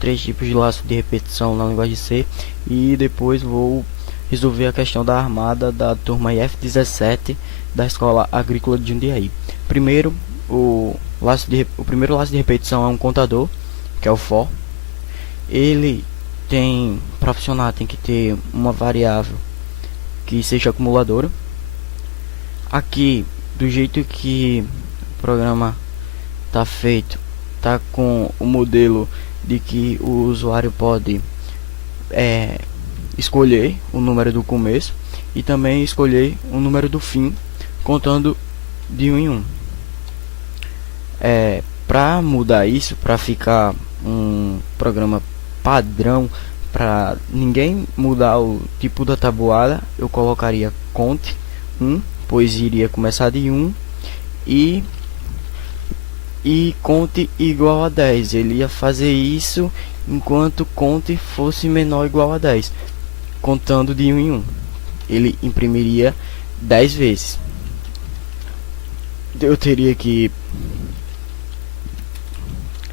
três tipos de laço de repetição na linguagem C, e depois vou resolver a questão da armada da turma IF17 da Escola Agrícola de Jundiaí. Primeiro, o primeiro laço de repetição é um contador, que é o for. Ele tem, para funcionar, tem que ter uma variável que seja acumuladora. Aqui, do jeito que o programa está feito, tá com o modelo de que o usuário pode escolher o número do começo e também escolher o número do fim, contando de 1 em 1. Para mudar isso, para ficar um programa padrão, para ninguém mudar o tipo da tabuada, eu colocaria cont 1, pois iria começar de 1, e conte igual a 10. Ele ia fazer isso enquanto conte fosse menor ou igual a 10, contando de 1 em 1. Ele imprimiria 10 vezes. Eu teria que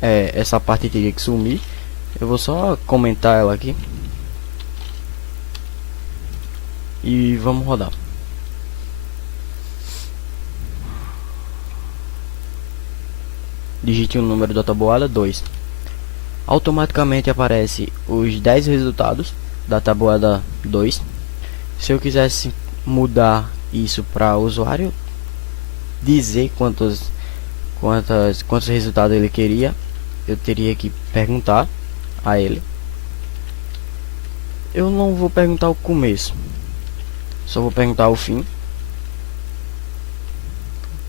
essa parte teria que sumir. Eu vou só comentar ela aqui e vamos rodar. Digite o número da tabuada 2. Automaticamente aparece os 10 resultados da tabuada 2. Se eu quisesse mudar isso para o usuário dizer quantos resultados ele queria, eu teria que perguntar a ele. Eu não vou perguntar o começo, só vou perguntar o fim,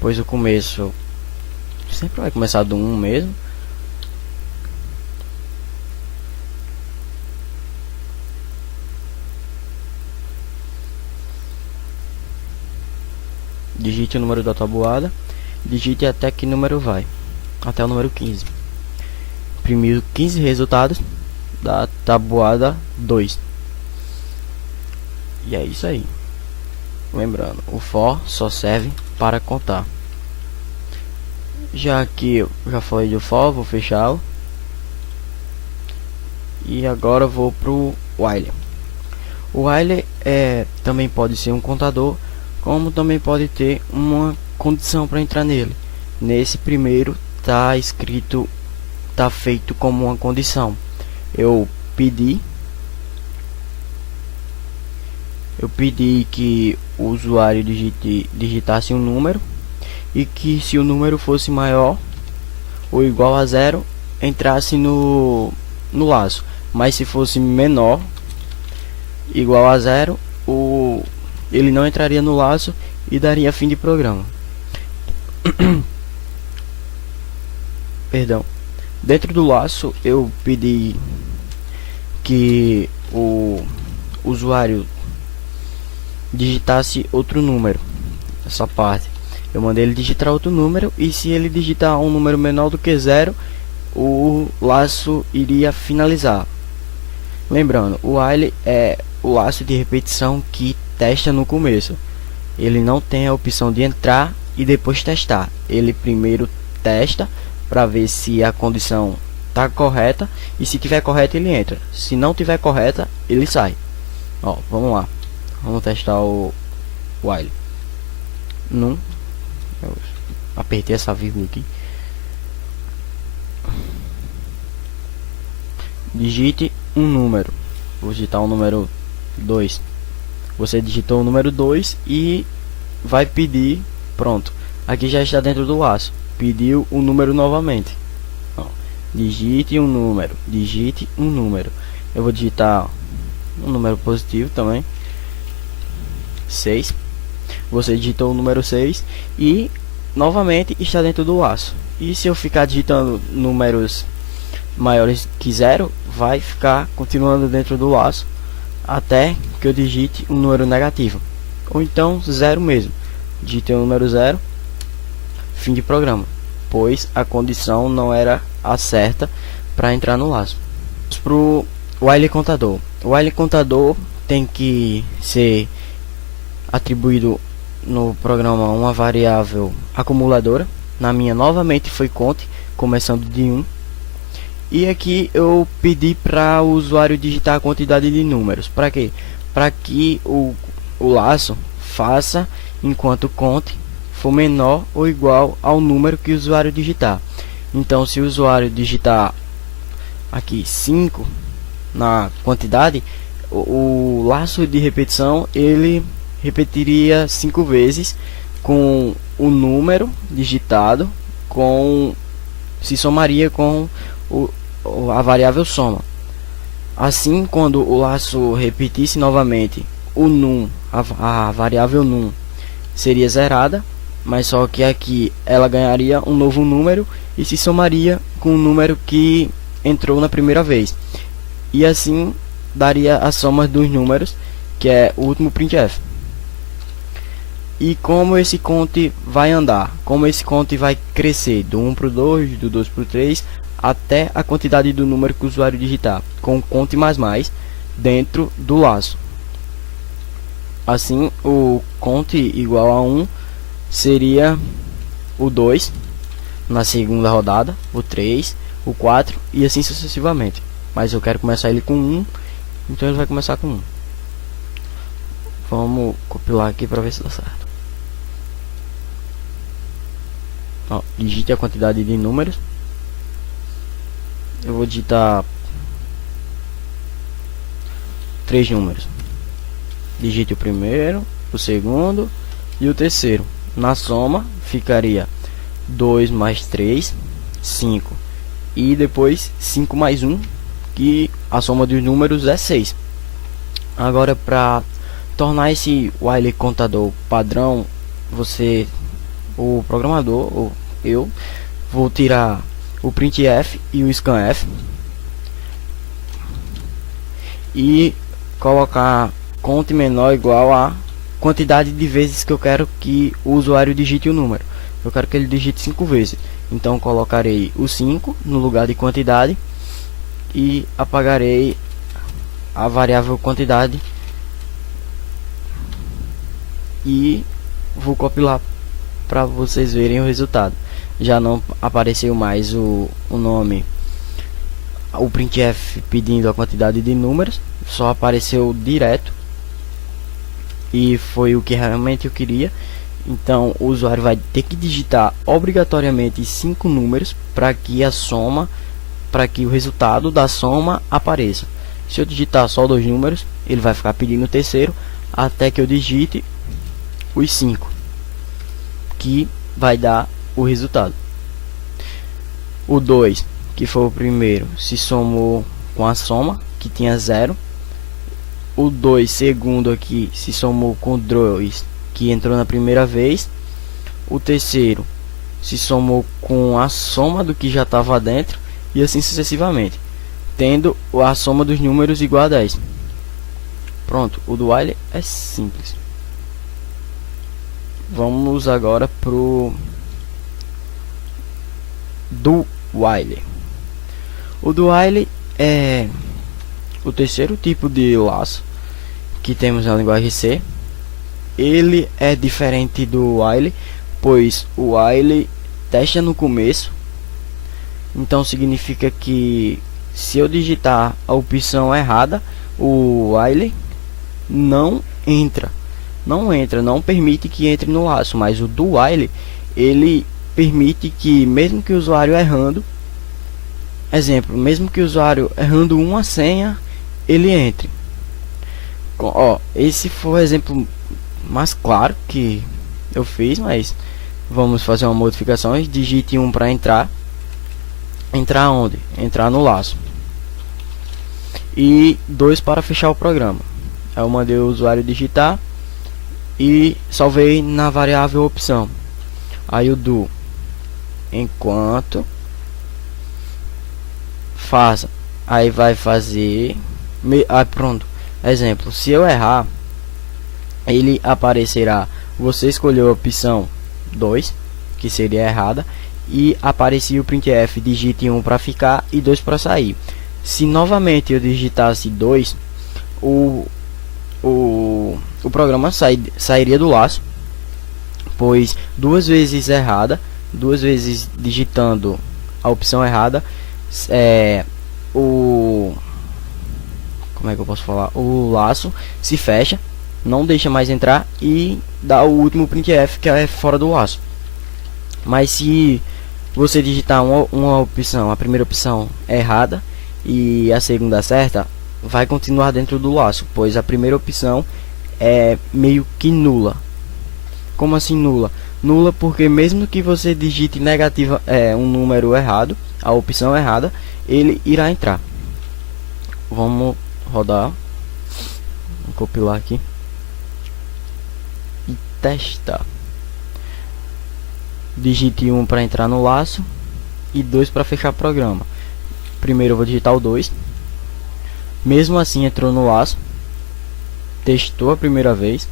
pois o começo sempre vai começar do 1 mesmo. Digite o número da tabuada, digite até que número vai, até o número 15. Imprimiu 15 resultados da tabuada 2. E é isso aí. Lembrando, o for só serve para contar. Já que eu já falei do for, vou fechá-lo. E agora vou pro while. O while também pode ser um contador, como também pode ter uma condição para entrar nele. Nesse primeiro tá escrito, tá feito como uma condição. Eu pedi que o usuário digitasse um número, e que se o número fosse maior ou igual a 0, entrasse no laço. Mas se fosse menor, igual a 0, ele não entraria no laço e daria fim de programa. Perdão. Dentro do laço eu pedi que o usuário digitasse outro número. Essa parte eu mandei ele digitar outro número, e se ele digitar um número menor do que 0, o laço iria finalizar. Lembrando, o while é o laço de repetição que testa no começo. Ele não tem a opção de entrar e depois testar. Ele primeiro testa para ver se a condição está correta, e se tiver correta ele entra. Se não tiver correta, ele sai. Ó, vamos lá. Vamos testar o while. Eu apertei essa vírgula aqui. Digite um número. Vou digitar o número 2. Você digitou o número 2 e vai pedir. Pronto. Aqui já está dentro do laço. Pediu o número novamente. Ó, digite um número. Digite um número. Eu vou digitar um número positivo também. 6. Você digitou o número 6 e novamente está dentro do laço. E se eu ficar digitando números maiores que 0, vai ficar continuando dentro do laço até que eu digite um número negativo, ou então 0 mesmo. Digitei o número 0, fim de programa, pois a condição não era a certa para entrar no laço. Para o while contador. O while contador tem que ser atribuído no programa uma variável acumuladora. Na minha novamente foi conte, começando de 1, E aqui eu pedi para o usuário digitar a quantidade de números. Para quê? Para que o laço faça enquanto conte for menor ou igual ao número que o usuário digitar. Então, se o usuário digitar aqui 5 na quantidade, o laço de repetição ele repetiria 5 vezes com o número digitado, se somaria com a variável soma. Assim, quando o laço repetisse novamente o num, a variável num seria zerada, mas só que aqui ela ganharia um novo número e se somaria com o número que entrou na primeira vez. E assim daria a soma dos números, que é o último printf. E como esse conte vai andar, como esse conte vai crescer do 1 para o 2, do 2 para o 3, até a quantidade do número que o usuário digitar, com conte mais dentro do laço. Assim, o conte igual a 1 seria o 2 na segunda rodada, o 3, o 4 e assim sucessivamente. Mas eu quero começar ele com 1, então ele vai começar com 1. Vamos compilar aqui para ver se dá certo. Ó, digite a quantidade de números. Eu vou digitar 3 números. Digite o primeiro, o segundo e o terceiro. Na soma ficaria 2 mais 3, 5. E depois 5 mais 1, que a soma dos números é 6. Agora, para tornar esse while contador padrão, o programador, ou eu, vou tirar o printf e o scanf e colocar conte menor ou igual a quantidade de vezes que eu quero que o usuário digite o número. Eu quero que ele digite 5 vezes, então colocarei o 5 no lugar de quantidade e apagarei a variável quantidade e vou compilar para vocês verem o resultado. Já não apareceu mais o nome, o printf pedindo a quantidade de números, só apareceu direto e foi o que realmente eu queria. Então o usuário vai ter que digitar obrigatoriamente 5 números para que o resultado da soma apareça. Se eu digitar só 2 números, ele vai ficar pedindo o terceiro até que eu digite os 5, que vai dar o resultado. O 2, que foi o primeiro, se somou com a soma, que tinha 0. O 2 segundo aqui se somou com o 2, que entrou na primeira vez. O terceiro se somou com a soma do que já estava dentro, e assim sucessivamente, tendo a soma dos números igual a 10. Pronto, o do while é simples. Vamos agora pro do while. O do while é o terceiro tipo de laço que temos na linguagem C. Ele é diferente do while, pois o while testa no começo. Então significa que se eu digitar a opção errada, o while não permite que entre no laço. Mas o do while, ele permite que, mesmo que o usuário errando, mesmo que o usuário errando uma senha, ele entre. Esse foi o exemplo mais claro que eu fiz, mas vamos fazer uma modificação. Digite 1 para entrar onde? Entrar no laço, e 2 para fechar o programa. Eu mandei o usuário digitar e salvei na variável opção. Aí o do enquanto faça, aí vai fazer pronto. Exemplo, se eu errar, ele aparecerá, você escolheu a opção 2, que seria errada, e aparecia o printf, digite 1 para ficar e 2 para sair. Se novamente eu digitasse 2, o programa sairia do laço, pois 2 vezes errada, 2 vezes digitando a opção errada, é, o como é que eu posso falar? O laço se fecha, não deixa mais entrar e dá o último printf, que é fora do laço. Mas se você digitar uma opção, a primeira opção é errada e a segunda certa, vai continuar dentro do laço, pois a primeira opção é meio que nula. Como assim nula? Nula porque mesmo que você digite negativa um número errado, a opção errada, ele irá entrar. Vamos rodar, vou compilar aqui e testar. Digite 1 para entrar no laço e 2 para fechar o programa. Primeiro eu vou digitar o 2. Mesmo assim entrou no laço. Testou a primeira vez.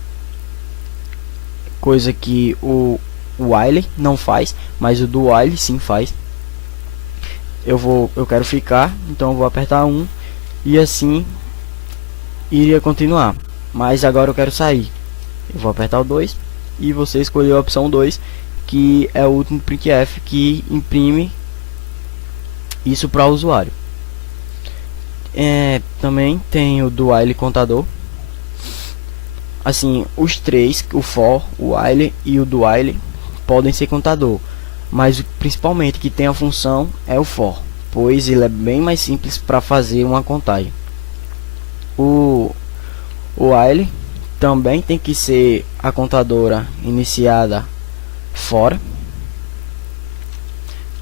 Coisa que o while não faz, mas o do while sim faz. Eu quero ficar, então eu vou apertar 1 e assim iria continuar. Mas agora eu quero sair. Eu vou apertar o 2 e você escolheu a opção 2, que é o último printf que imprime isso para o usuário. Também tem o do while contador. Assim, os três, o for, o while e o do while, podem ser contador, mas principalmente que tem a função é o for, pois ele é bem mais simples para fazer uma contagem. O while também tem que ser a contadora iniciada fora.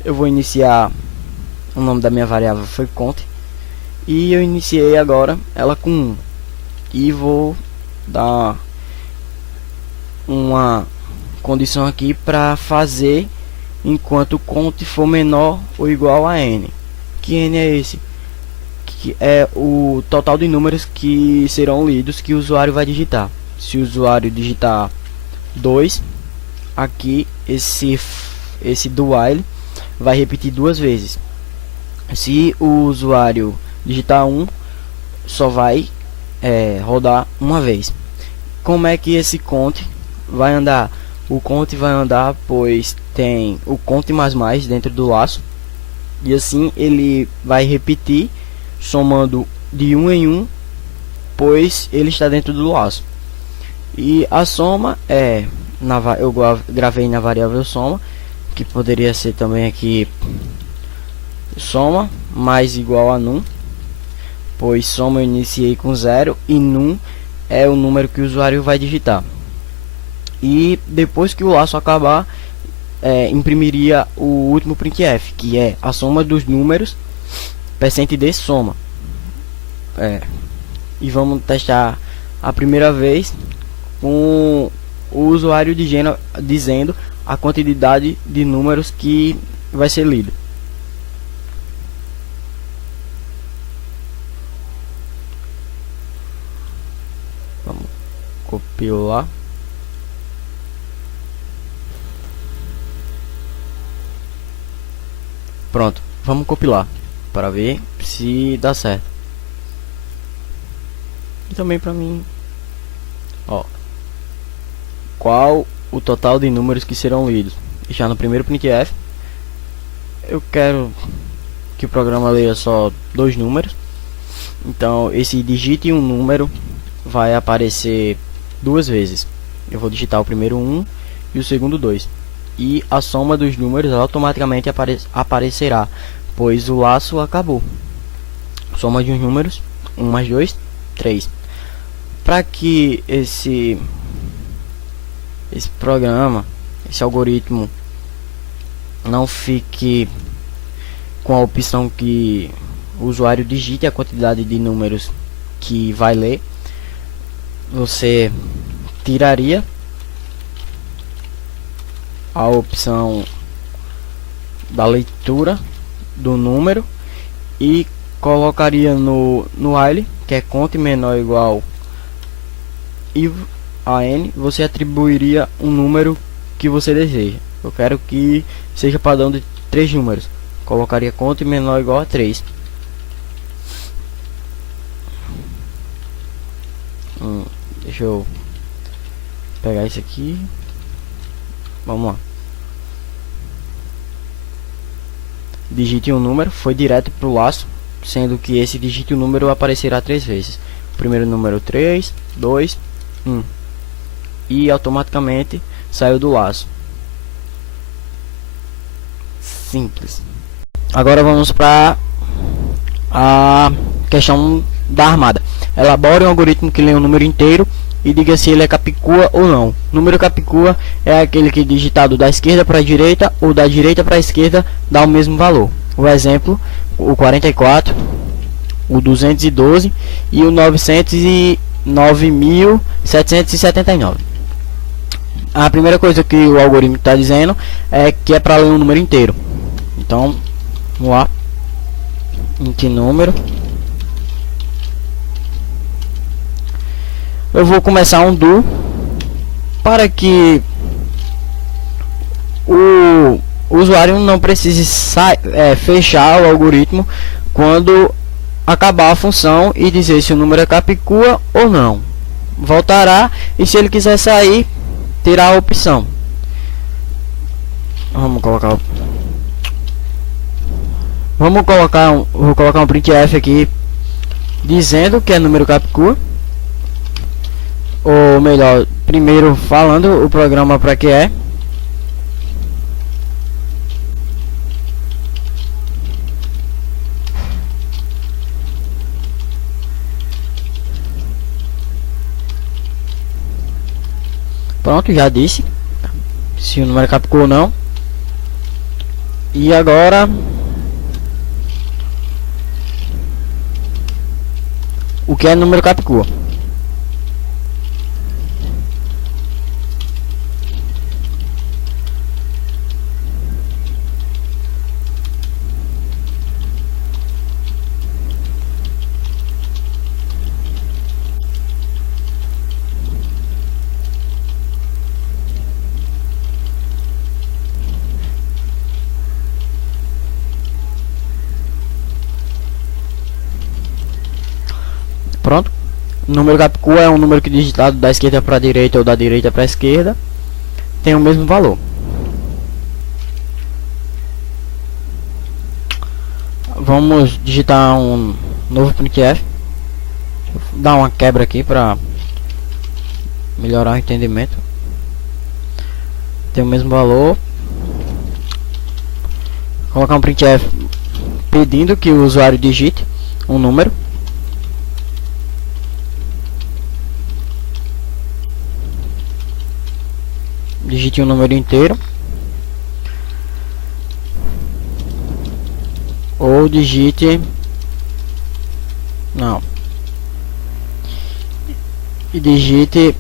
Eu vou iniciar, o nome da minha variável foi count e eu iniciei agora ela com 1 e vou dar uma condição aqui para fazer enquanto o count for menor ou igual a n. Que n é esse? Que é o total de números que serão lidos que o usuário vai digitar. Se o usuário digitar 2, aqui esse do while vai repetir 2 vezes. Se o usuário digitar 1, só vai rodar uma vez. Como é que esse count vai andar? O count vai andar pois tem o count mais dentro do laço, e assim ele vai repetir somando de 1 em 1, pois ele está dentro do laço. E a soma eu gravei na variável soma, que poderia ser também aqui soma mais igual a num, pois soma eu iniciei com 0 e num é o número que o usuário vai digitar. E depois que o laço acabar, imprimiria o último printf, que é a soma dos números %d soma. E vamos testar a primeira vez com o usuário dizendo a quantidade de números que vai ser lido. Vamos copiar. Pronto, vamos compilar para ver se dá certo. E também para mim, qual o total de números que serão lidos. Já no primeiro printf, eu quero que o programa leia só 2 números. Então esse digite um número vai aparecer 2 vezes. Eu vou digitar o primeiro 1 e o segundo 2. E a soma dos números automaticamente aparecerá, pois o laço acabou. Soma de uns números, 1 mais 2, 3. Para que esse programa, esse algoritmo não fique com a opção que o usuário digite a quantidade de números que vai ler, você tiraria a opção da leitura do número e colocaria no while, que é count menor ou igual a n, você atribuiria um número que você deseja. Eu quero que seja padrão de 3 números. Colocaria count menor ou igual a 3. Deixa eu pegar isso aqui. Vamos lá. digite um número, foi direto para o laço, sendo que esse digite um número aparecerá 3 vezes. O primeiro número 3, 2, 1. E automaticamente saiu do laço. Simples. Agora vamos para a questão da armada. Elabore um algoritmo que lê um número inteiro e diga se ele é capicua ou não. Número capicua é aquele que digitado da esquerda para a direita ou da direita para a esquerda dá o mesmo valor. O exemplo, o 44, o 212 e o 909.779. A primeira coisa que o algoritmo está dizendo é que é para ler um número inteiro. Então, vamos lá. Em que número? Eu vou começar um do para que o usuário não precise fechar o algoritmo quando acabar a função e dizer se o número é capicua ou não. Voltará e se ele quiser sair, terá a opção. Vou colocar um printf aqui dizendo que é número capicua. Ou melhor, primeiro falando o programa para que é. Pronto, já disse se o número é capicua ou não. E agora o que é número capicua? Pronto. Número capicua é um número que digitado da esquerda para a direita ou da direita para a esquerda tem o mesmo valor. Vamos digitar um novo printf. Vou dar uma quebra aqui para melhorar o entendimento. Tem o mesmo valor. Vou colocar um printf pedindo que o usuário digite um número. Digite um número inteiro ou digite não e digite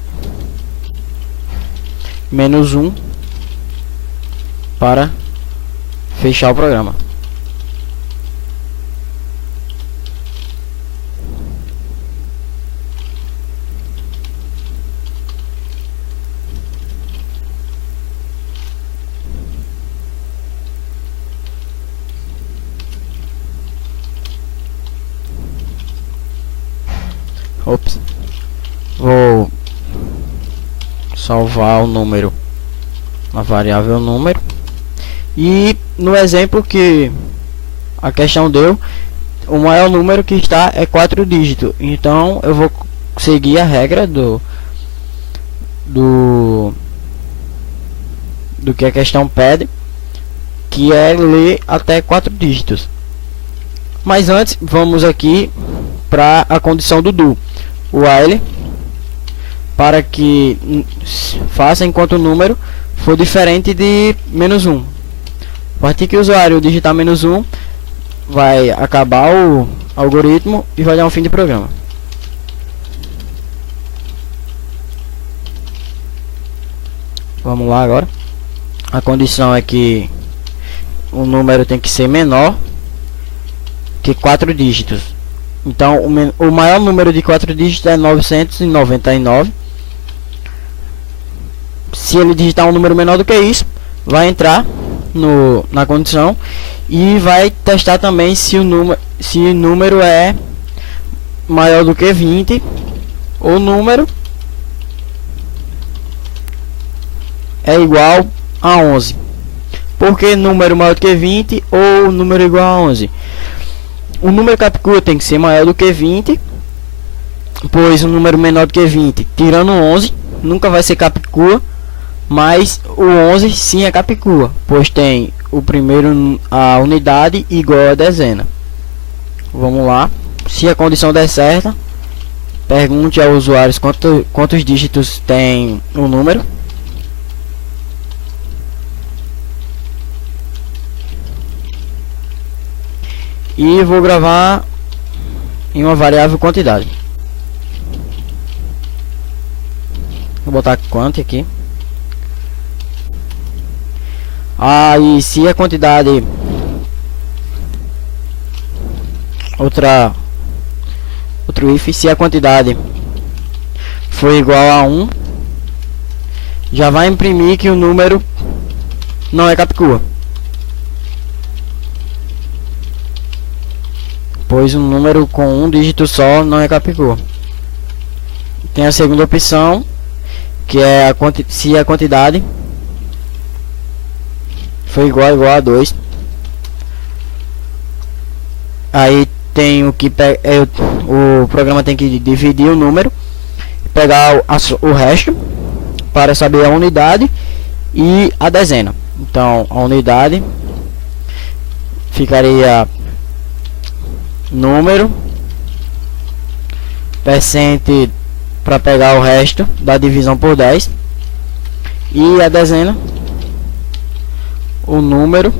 -1 para fechar o programa. Ops. Vou salvar o número na variável número. E no exemplo que a questão deu, o maior número que está é 4 dígitos. Então eu vou seguir a regra do que a questão pede, que é ler até 4 dígitos. Mas antes, vamos aqui para a condição do do. While para que faça enquanto o número for diferente de -1. A partir que o usuário digitar -1, vai acabar o algoritmo e vai dar um fim de programa. Vamos lá agora. A condição é que o número tem que ser menor que 4 dígitos. Então o maior número de 4 dígitos é 999. Se ele digitar um número menor do que isso, vai entrar na condição e vai testar também se o número é maior do que 20 ou o número é igual a 11. Por que número maior do que 20 ou número igual a 11? O número capicua tem que ser maior do que 20, pois um número menor do que 20, tirando 11, nunca vai ser capicua, mas o 11 sim é capicua, pois tem o primeiro, a unidade igual a dezena. Vamos lá. Se a condição der certa, pergunte aos usuários quantos dígitos tem o número. E vou gravar em uma variável quantidade. Vou botar quant aqui. E se a quantidade outro if, se a quantidade for igual a 1, já vai imprimir que o número não é capicua, pois um número com um dígito só não é capicua. Tem a segunda opção, que é se a quantidade for igual a 2. Aí tem o que o programa tem que dividir o número, pegar o resto para saber a unidade e a dezena. Então a unidade ficaria número percente para pegar o resto da divisão por 10, e a dezena o número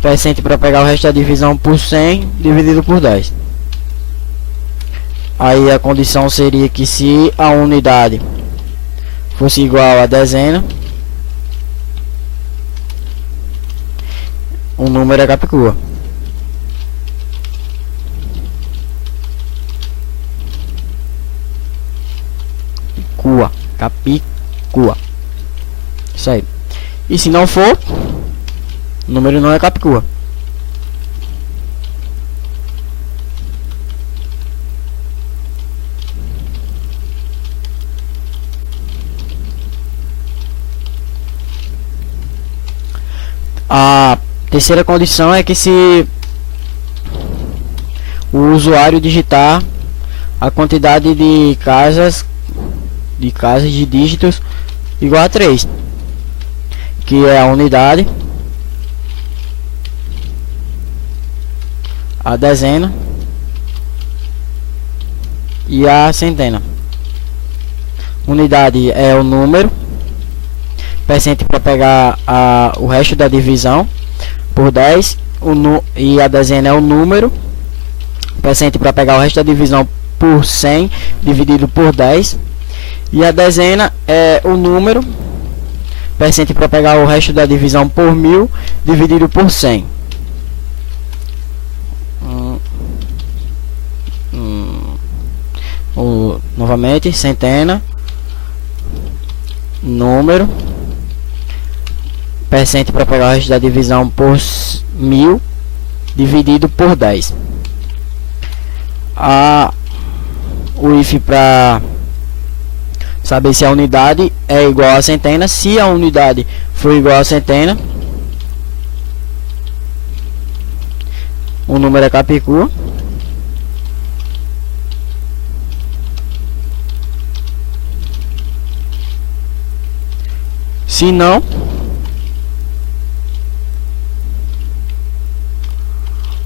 percente para pegar o resto da divisão por 100 dividido por 10. Aí a condição seria que se a unidade fosse igual a dezena, o número é capicua. Capicua. Isso aí. E se não for, o número não é capicua. A terceira condição é que se o usuário digitar a quantidade de casas de dígitos igual a 3, que é a unidade, a dezena e a centena. Unidade é o número percente para pegar o resto da divisão por 10, e a dezena é o número percente para pegar o resto da divisão por 100 dividido por 10, e a dezena é o número percente para pegar o resto da divisão por 1000 dividido por 100. Novamente, centena, número percente para pegar o resto da divisão por 1000 dividido por 10. O if para saber se a unidade é igual a centena. Se a unidade for igual a centena, o número é capicua. Se não,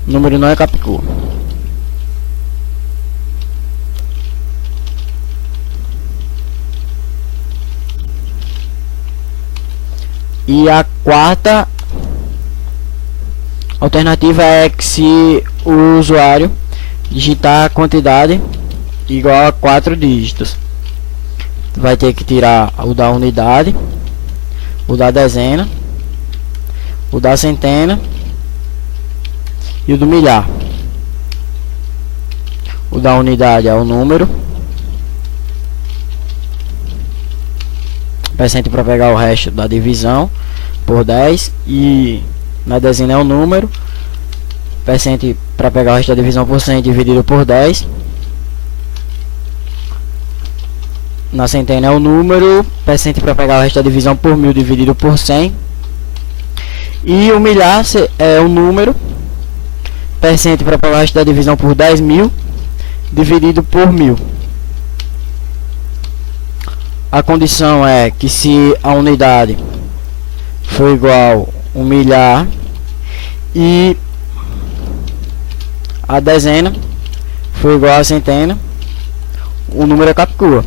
o número não é capicua. E a quarta alternativa é que se o usuário digitar a quantidade igual a 4 dígitos, vai ter que tirar o da unidade, o da dezena, o da centena e o do milhar. O da unidade é o número percente para pegar o resto da divisão por 10, e na dezena é o número percente para pegar o resto da divisão por 100 dividido por 10, Na centena é o número, percente para pegar o resto da divisão por 1000 dividido por 100. E o milhar é o número, percente para pegar o resto da divisão por 10.000 dividido por 1000. A condição é que se a unidade for igual a 1 milhar e a dezena for igual a centena, o número é Capicua.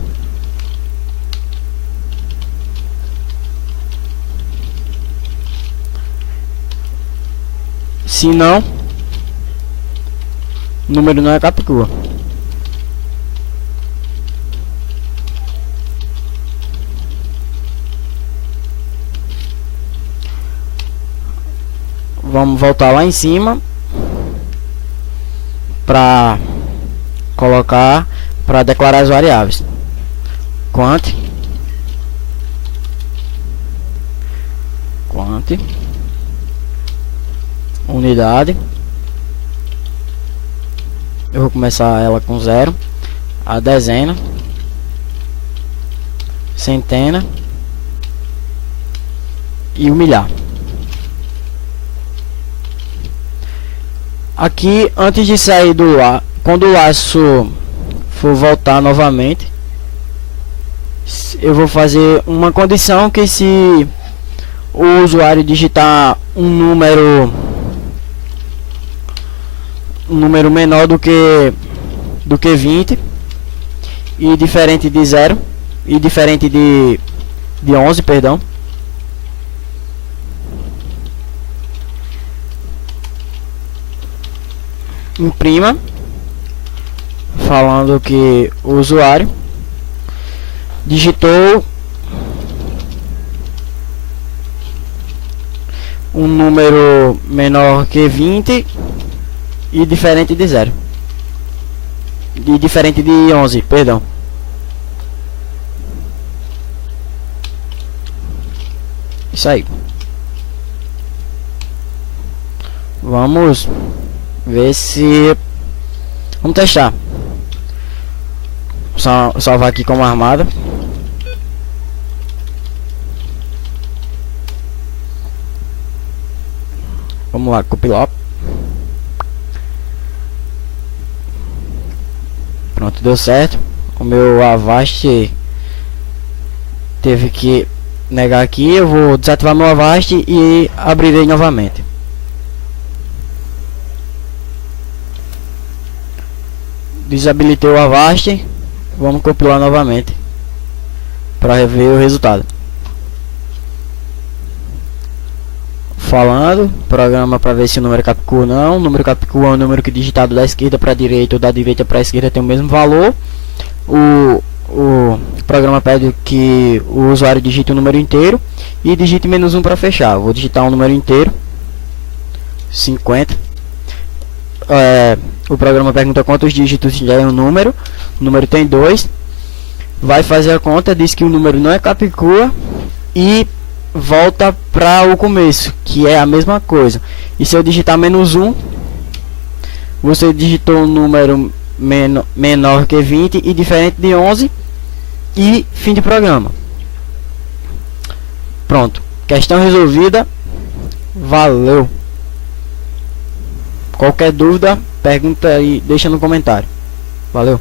Se não, o número não é Capicua. Vamos voltar lá em cima para colocar, para declarar as variáveis. Quant unidade, eu vou começar ela com 0, a dezena, centena e o milhar. Aqui, antes de sair do laço, quando o laço for voltar novamente, eu vou fazer uma condição que se o usuário digitar um número menor do que 20 e diferente de 0 e diferente de 11, perdão, imprima falando que o usuário digitou um número menor que 20 e diferente de 0 e diferente de 11, perdão. Isso aí. Vamos ver se... Vamos testar. Salvar aqui como armada. Vamos lá, compilar. Pronto, deu certo. O meu Avast teve que negar aqui. Eu vou desativar meu Avast e abrirei novamente. Desabilitei o Avast. Vamos compilar novamente para ver o resultado. Falando, programa para ver se o número é Capicua ou não. O número Capicua é um número que digitado da esquerda para a direita ou da direita para a esquerda tem o mesmo valor. O programa pede que o usuário digite o número inteiro e digite -1 para fechar. Vou digitar um número inteiro, 50. O programa pergunta quantos dígitos já é um número. O número tem 2. Vai fazer a conta, diz que o número não é Capicua e volta para o começo, que é a mesma coisa. E se eu digitar -1, você digitou um número menor que 20 e diferente de 11 e fim de programa. Pronto, questão resolvida. Valeu. Qualquer dúvida, pergunta aí, deixa no comentário. Valeu.